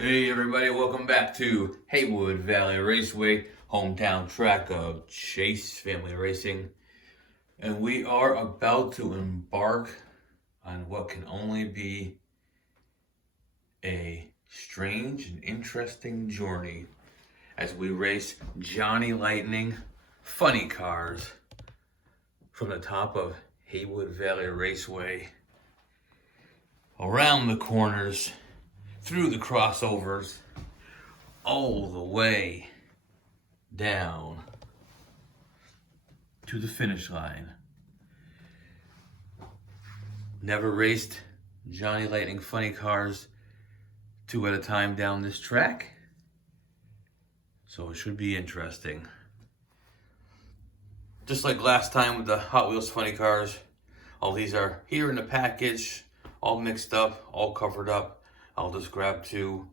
Hey everybody, welcome back to Haywood Valley Raceway, hometown track of Chase Family Racing. And we are about to embark on what can only be a strange and interesting journey as we race Johnny Lightning funny cars from the top of Haywood Valley Raceway, around the corners, through the crossovers, all the way down to the finish line. Never raced Johnny Lightning funny cars two at a time down this track, so it should be interesting. Just like last time with the Hot Wheels funny cars, all these are here in the package, all mixed up, all covered up. I'll just grab two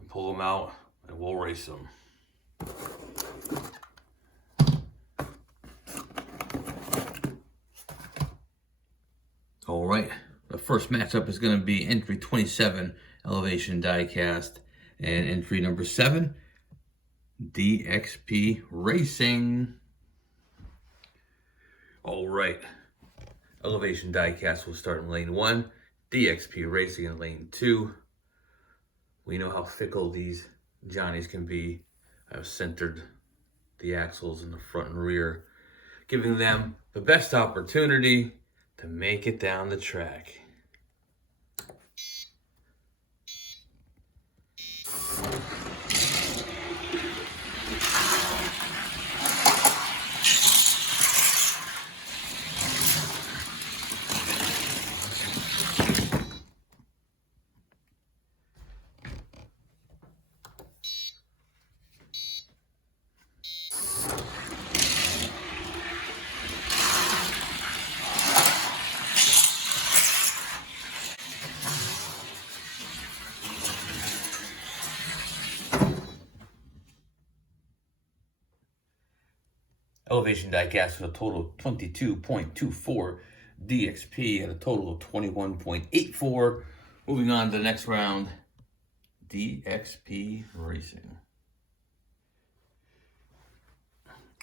and pull them out and we'll race them. All right, the first matchup is going to be entry 27, Elevation Diecast, and entry number 7, DXP Racing. All right, Elevation Diecast will start in lane 1, DXP Racing in lane 2. We know how fickle these Johnnies can be. I've centered the axles in the front and rear, giving them the best opportunity to make it down the track. Elevation Diecast with a total of 22.24. DXP at a total of 21.84. Moving on to the next round, DXP Racing.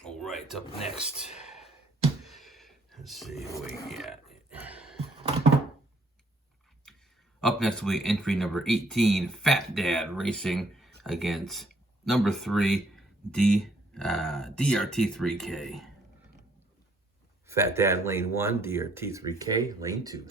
All right, up next. Let's see who we got. Up next will be entry number 18, Fat Dad Racing, against number 3, DRT3K. Fat Dad lane 1, DRT3K lane 2.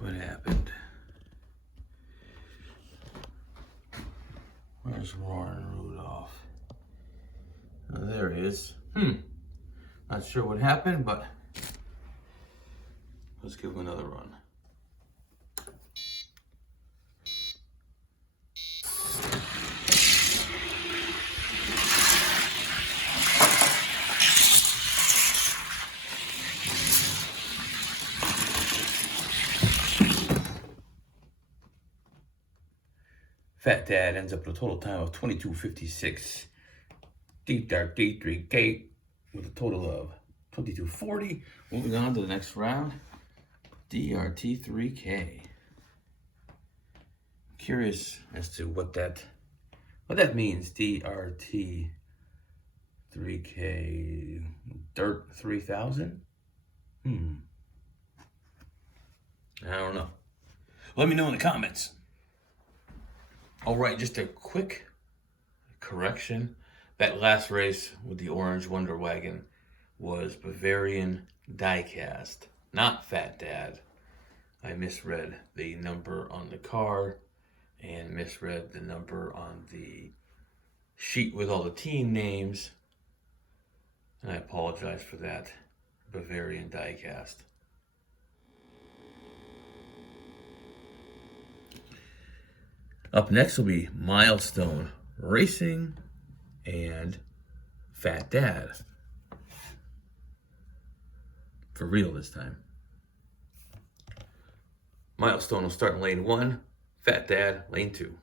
What happened? Where's Warren Rudolph? Oh, there he is. Not sure what happened, but let's give him another run. Fat Dad ends up with a total time of 22:56. Deep Dark D3K with a total of 22:40. Moving on to the next round, DRT3K. Curious as to what that means. DRT3K, Dirt 3000. I don't know. Let me know in the comments. All right, just a quick correction. That last race with the orange Wonder Wagon was Bavarian Diecast, not Fat Dad. I misread the number on the car and misread the number on the sheet with all the team names, and I apologize for that. Bavarian diecast. Up next will be Milestone Racing and Fat Dad. For real this time. Milestone will start in lane 1, Fat Dad, lane 2.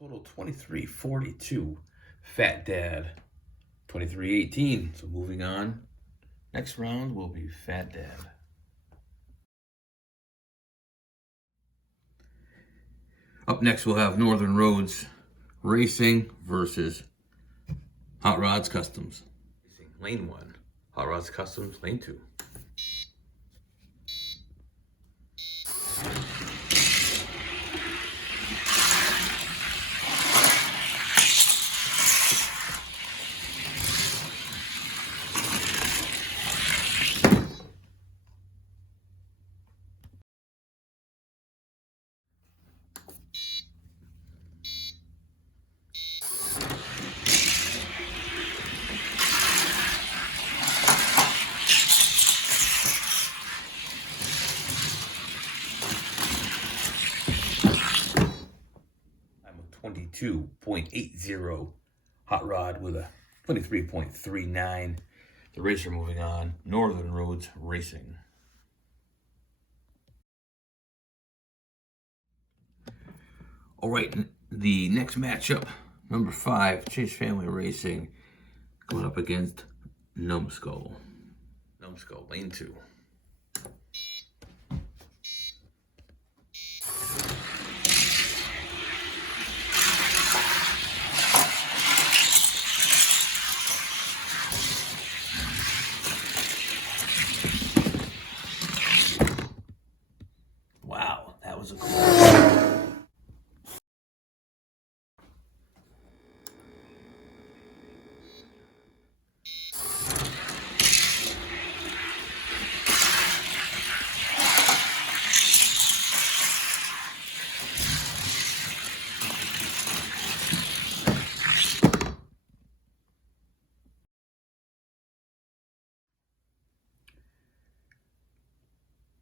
Total 2342. Fat Dad 2318. So moving on. Next round will be Fat Dad. Up next we'll have Northern Roads Racing versus Hot Rods Customs. Lane 1. Hot Rods Customs, lane 2. I'm a 22.80 Hot Rod with a 23.39. The racer moving on, Northern Roads Racing. All right, the next matchup, number 5, Chase Family Racing, going up against Numbskull. Numbskull, lane 2. Wow, that was a cool.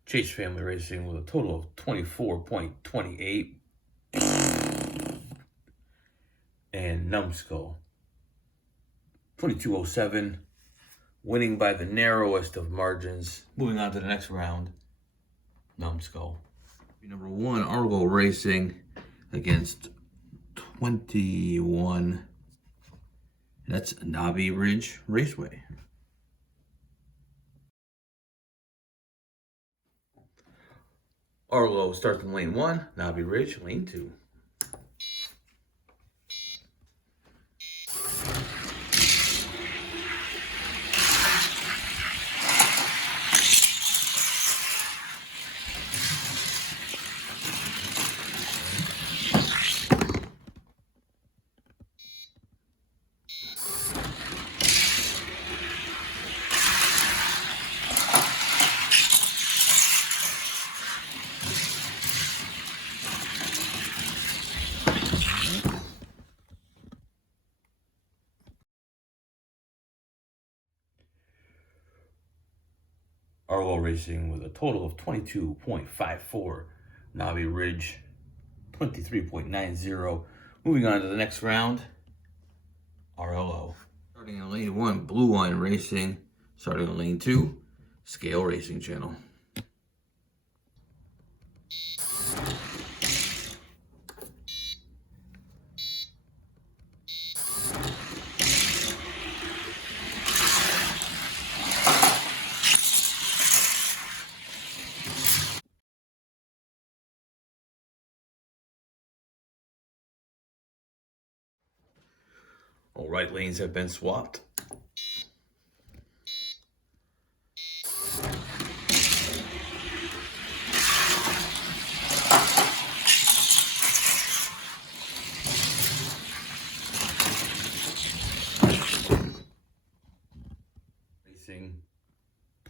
Chase Family Racing with a total of 24.28. And Numbskull 2207, winning by the narrowest of margins. Moving on to the next round, Numbskull. Number 1, Argo Racing against 21. That's Knobby Ridge Raceway. Arlo starts in lane 1, Knobby Ridge, lane 2. Arlo Racing with a total of 22.54. Knobby Ridge 23.90. Moving on to the next round, RLO. Starting in lane 1, Blue Line Racing. Starting in lane 2, Scale Racing Channel. All right, lanes have been swapped. Racing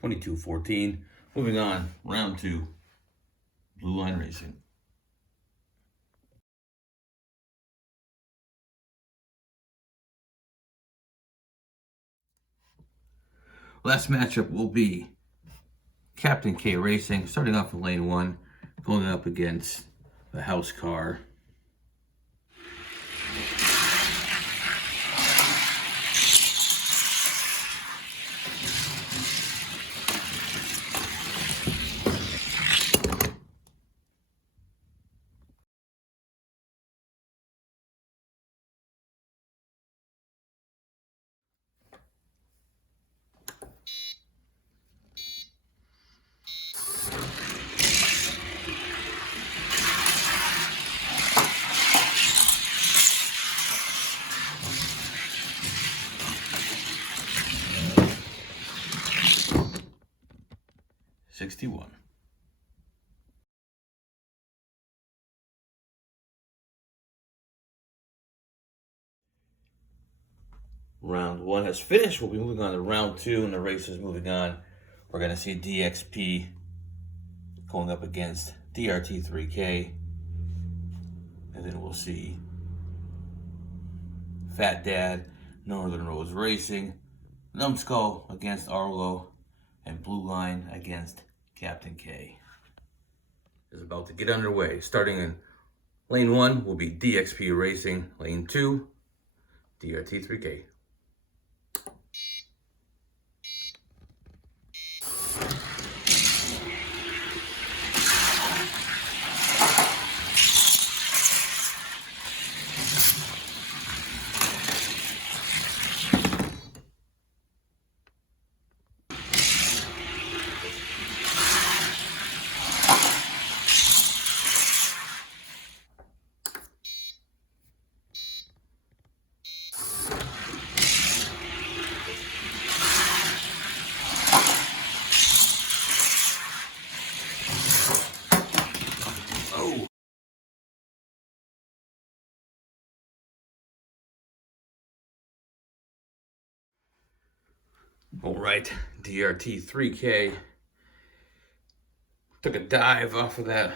22-14. Moving on, round 2, blue line racing. Last matchup will be Captain K Racing, starting off in lane 1, going up against the house car. Round 1 has finished. We'll be moving on to round 2, and the race is moving on. We're going to see DXP going up against DRT3K. And then we'll see Fat Dad, Northern Rose Racing, Numbskull against Arlo, and Blue Line against Captain K. Is about to get underway. Starting in lane 1 will be DXP Racing. Lane 2, DRT3K. All right, DRT3K took a dive off of that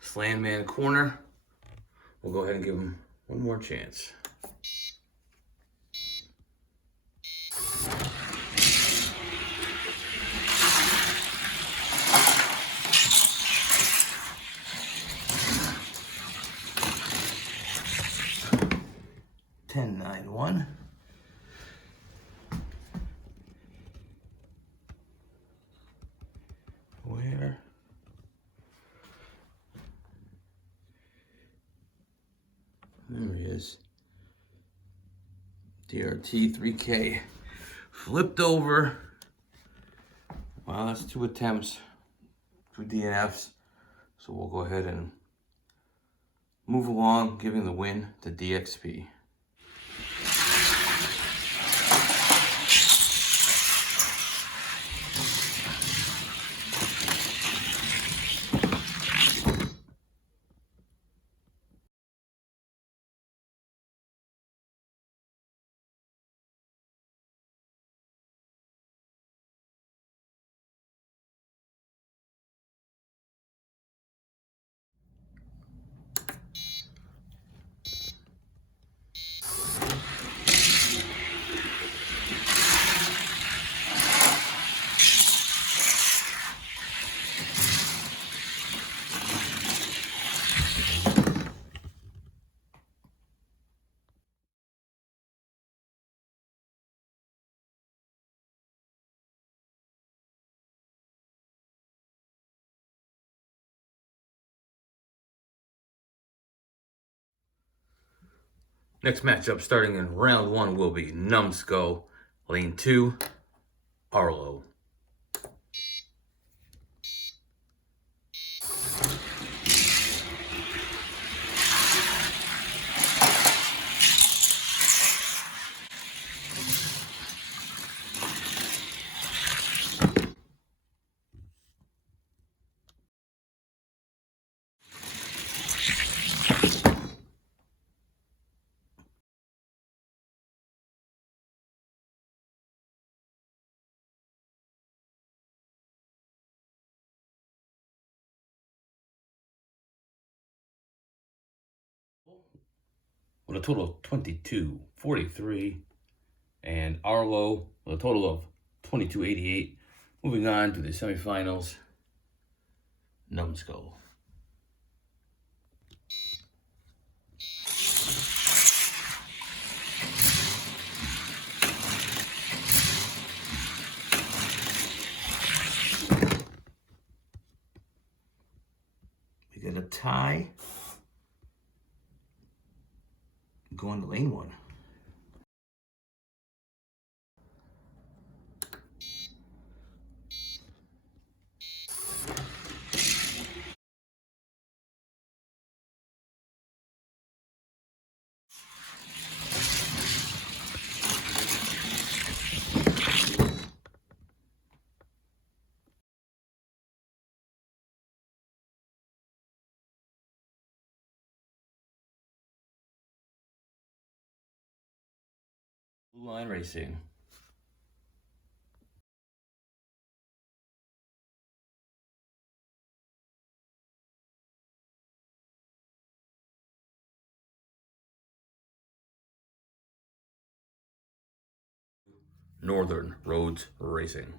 slam man corner. We'll go ahead and give him one more chance. (10-9-1). Where? There he is. DRT3K flipped over. Wow, that's 2 attempts, 2 DNFs. So we'll go ahead and move along, giving the win to DXP. Next matchup, starting in round 1, will be Numbskull. Lane 2, Arlo. with a total of 22.43. And Arlo with a total of 22.88. Moving on to the semifinals, Numbskull. We got a tie going to lane one. Blue Line Racing. Northern Roads Racing.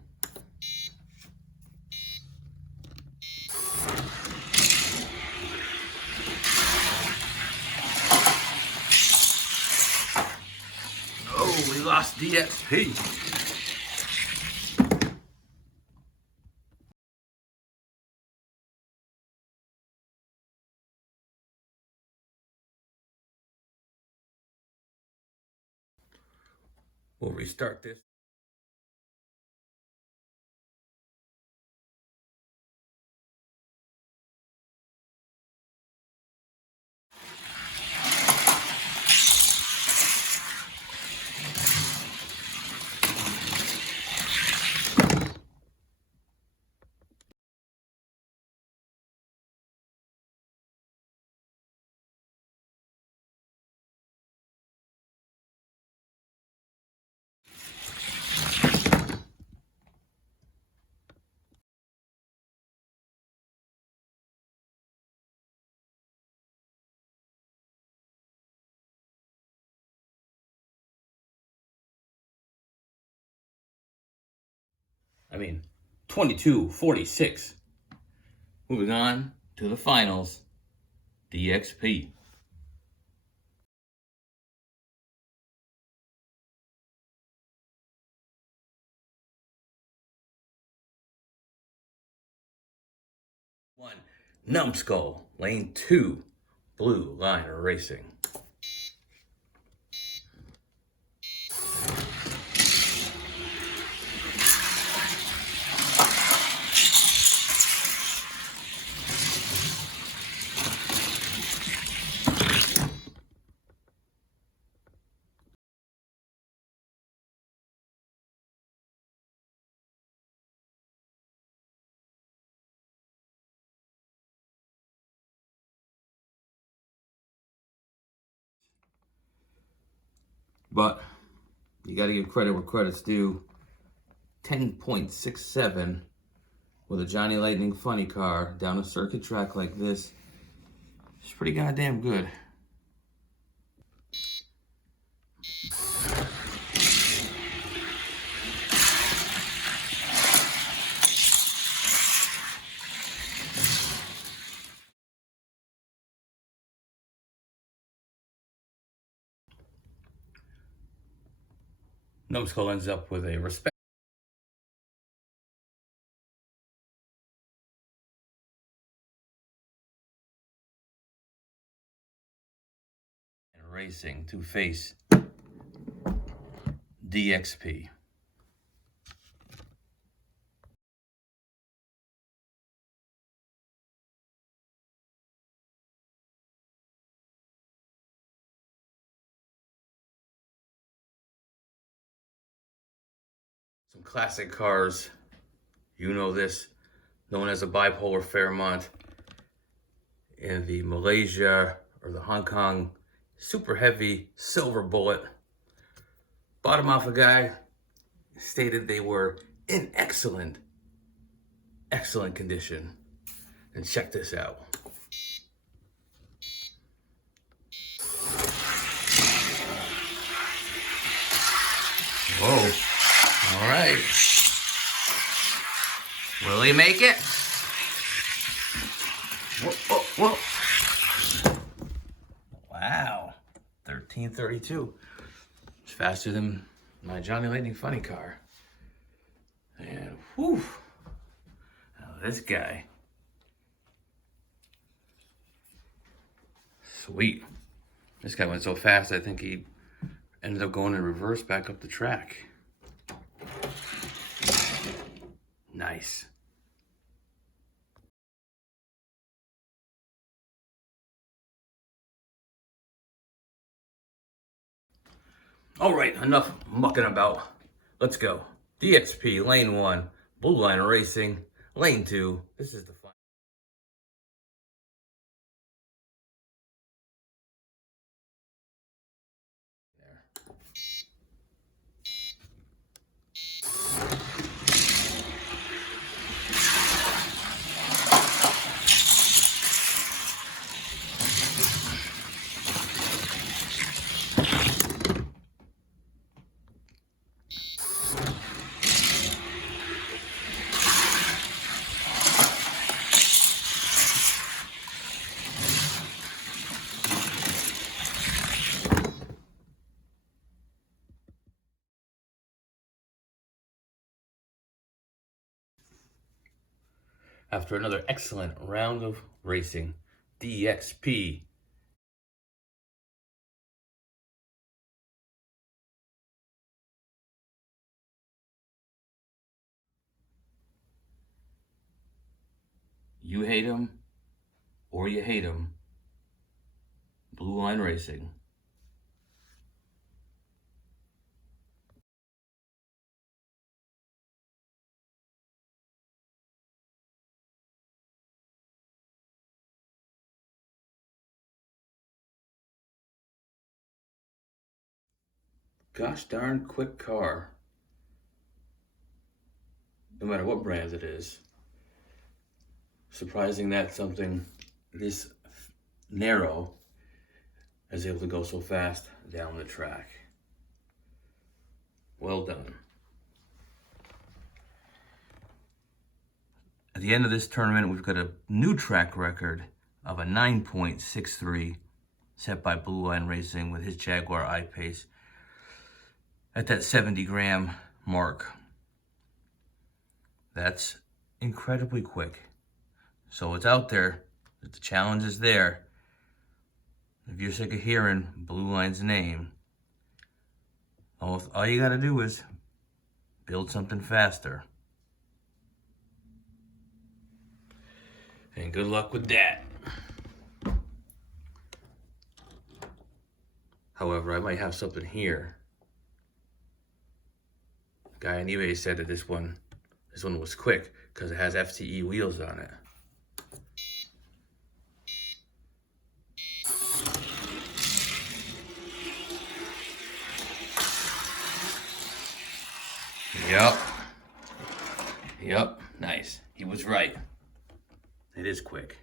Oh, we lost DXP. We'll restart this. I mean, 22.46. Moving on to the finals, DXP. One, Numbskull, lane 2, Blue Line Racing. But you got to give credit where credit's due. 10.67 with a Johnny Lightning funny car down a circuit track like this. It's pretty goddamn good. Numbskull ends up with a respect racing to face DXP. Some classic cars, you know this, known as a bipolar Fairmont in the Malaysia or the Hong Kong super heavy silver bullet. Bought them off a guy, stated they were in excellent condition. And check this out. Whoa. All right. Will he make it? Whoa, whoa, whoa. Wow. 13:32. It's faster than my Johnny Lightning Funny car. And whew. Now this guy. Sweet. This guy went so fast, I think he ended up going in reverse back up the track. Nice. All right, enough mucking about. Let's go. DXP, lane 1, Blue Line Racing, lane 2. This is the fun. After another excellent round of racing, DXP. You hate him, or you hate him. Blue Line Racing. Gosh darn quick car. No matter what brand it is. Surprising that something this narrow is able to go so fast down the track. Well done. At the end of this tournament, we've got a new track record of a 9.63 set by Blue Line Racing with his Jaguar I-Pace at that 70-gram mark. That's incredibly quick. So it's out there. The challenge is there. If you're sick of hearing Blue Line's name, all you got to do is build something faster. And good luck with that. However, I might have something here. The guy on eBay said that this one was quick because it has FTE wheels on it. Yep, nice. He was right. It is quick.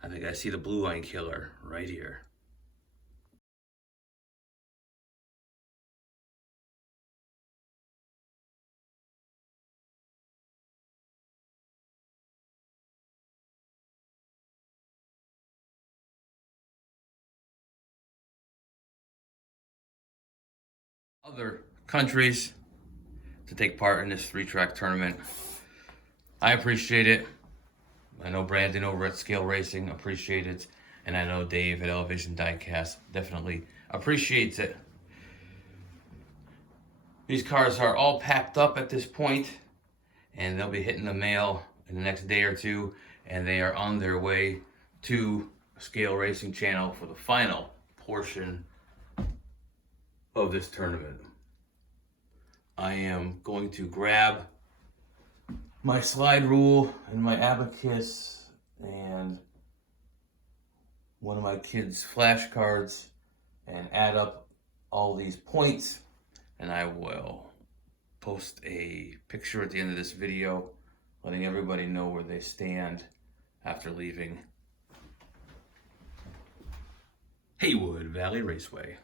I think I see the Blue Line killer right here. Other countries to take part in this 3-track tournament. I appreciate it. I know Brandon over at Scale Racing appreciates it. And I know Dave at Elevation Diecast definitely appreciates it. These cars are all packed up at this point, and they'll be hitting the mail in the next day or two, and they are on their way to Scale Racing channel for the final portion of this tournament. I am going to grab my slide rule and my abacus and one of my kids' flashcards and add up all these points, and I will post a picture at the end of this video letting everybody know where they stand after leaving Haywood Valley Raceway.